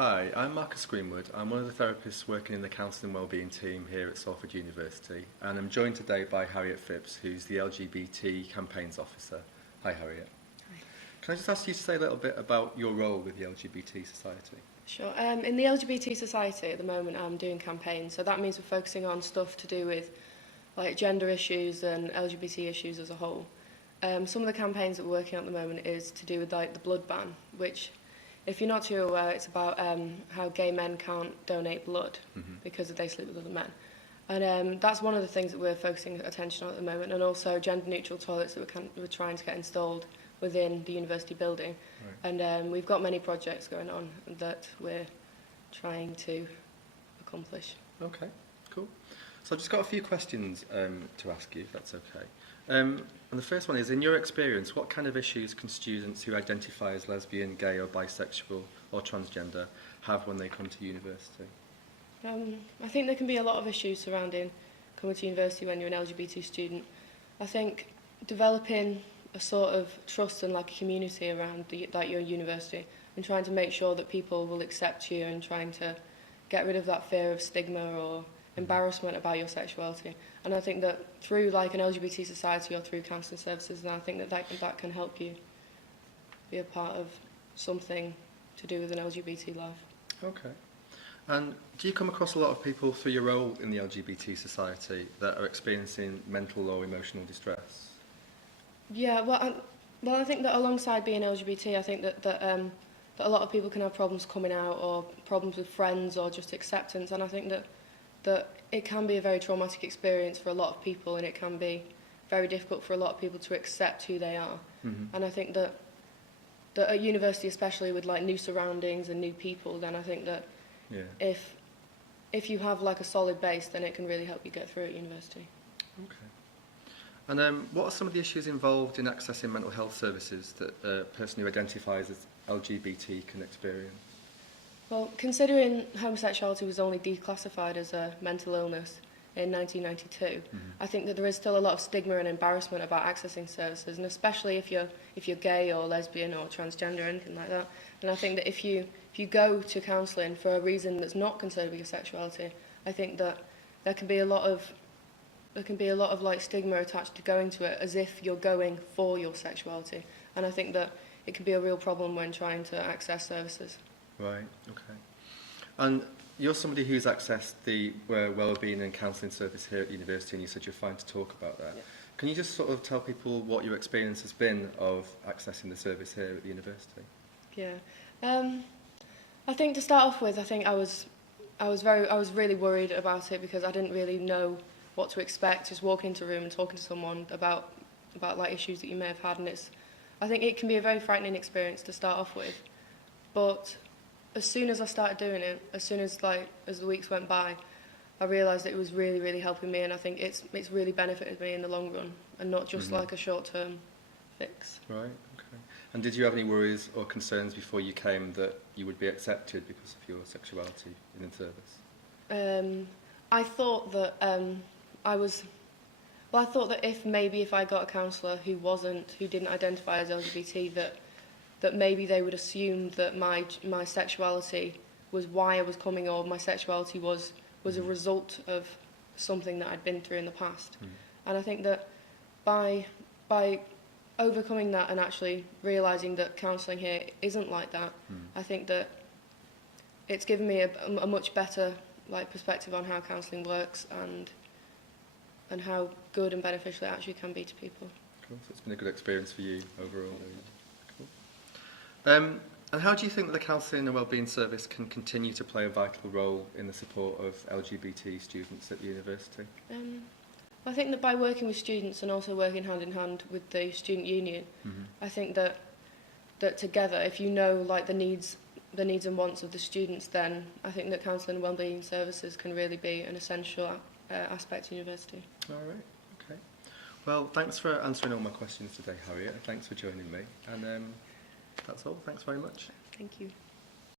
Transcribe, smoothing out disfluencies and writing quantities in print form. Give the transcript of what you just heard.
Hi, I'm Marcus Greenwood. I'm one of the therapists working in the counselling and wellbeing team here at Salford University, and I'm joined today by Harriet Phipps, who's the LGBT campaigns officer. Hi Harriet. Hi. Can I just ask you to say a little bit about your role with the LGBT Society? Sure. In the LGBT Society at the moment I'm doing campaigns, so that means we're focusing on stuff to do with like gender issues and LGBT issues as a whole. Some of the campaigns that we're working on at the moment is to do with like the blood ban, which, if you're not too aware, it's about how gay men can't donate blood because they sleep with other men. And that's one of the things that we're focusing attention on at the moment, and also gender-neutral toilets that we're trying to get installed within the university building. Right. And we've got many projects going on that we're trying to accomplish. Okay, cool. So I've just got a few questions to ask you, if that's okay. And the first one is, in your experience, what kind of issues can students who identify as lesbian, gay or bisexual or transgender have when they come to university? I think there can be a lot of issues surrounding coming to university when you're an LGBT student. I think developing a sort of trust and like a community around your university and trying to make sure that people will accept you and trying to get rid of that fear of stigma or embarrassment about your sexuality. And I think that through like an LGBT society or through counselling services, and I think that can help you be a part of something to do with an LGBT life. Okay. And do you come across a lot of people through your role in the LGBT society that are experiencing mental or emotional distress? Yeah, well, I think that alongside being LGBT, I think that a lot of people can have problems coming out or problems with friends or just acceptance, and I think that it can be a very traumatic experience for a lot of people, and it can be very difficult for a lot of people to accept who they are. And I think that at university, especially with like new surroundings and new people, then I think that if you have like a solid base, then it can really help you get through at university. Okay. And what are some of the issues involved in accessing mental health services that a person who identifies as LGBT can experience? Well, considering homosexuality was only declassified as a mental illness in 1992, I think that there is still a lot of stigma and embarrassment about accessing services, and especially if you're gay or lesbian or transgender or anything like that. And I think that if you go to counselling for a reason that's not considered your sexuality, I think that there can be a lot of like stigma attached to going to it as if you're going for your sexuality, and I think that it can be a real problem when trying to access services. Right, okay. And you're somebody who's accessed the wellbeing and counselling service here at university, and you said you're fine to talk about that. Yeah. Can you just sort of tell people what your experience has been of accessing the service here at the university? Yeah. I think to start off with, I think I was really worried about it because I didn't really know what to expect, just walking into a room and talking to someone about like issues that you may have had, and I think it can be a very frightening experience to start off with. But as soon as I started doing it, as the weeks went by, I realised that it was really, really helping me, and I think it's really benefited me in the long run, and not just like a short-term fix. Right, okay. And did you have any worries or concerns before you came that you would be accepted because of your sexuality in the service? I thought that I thought that if I got a counsellor who didn't identify as LGBT, that maybe they would assume that my sexuality was why I was coming, or my sexuality was a result of something that I'd been through in the past. And I think that by overcoming that and actually realising that counselling here isn't like that, I think that it's given me a much better like perspective on how counselling works and how good and beneficial it actually can be to people. Cool. So it's been a good experience for you overall. And how do you think that the counselling and wellbeing service can continue to play a vital role in the support of LGBT students at the university? I think that by working with students and also working hand in hand with the student union, I think that together, if you know like the needs and wants of the students, then I think that counselling and wellbeing services can really be an essential aspect of university. All right, okay. Well, thanks for answering all my questions today, Harriet. Thanks for joining me. And that's all. Thanks very much. Thank you.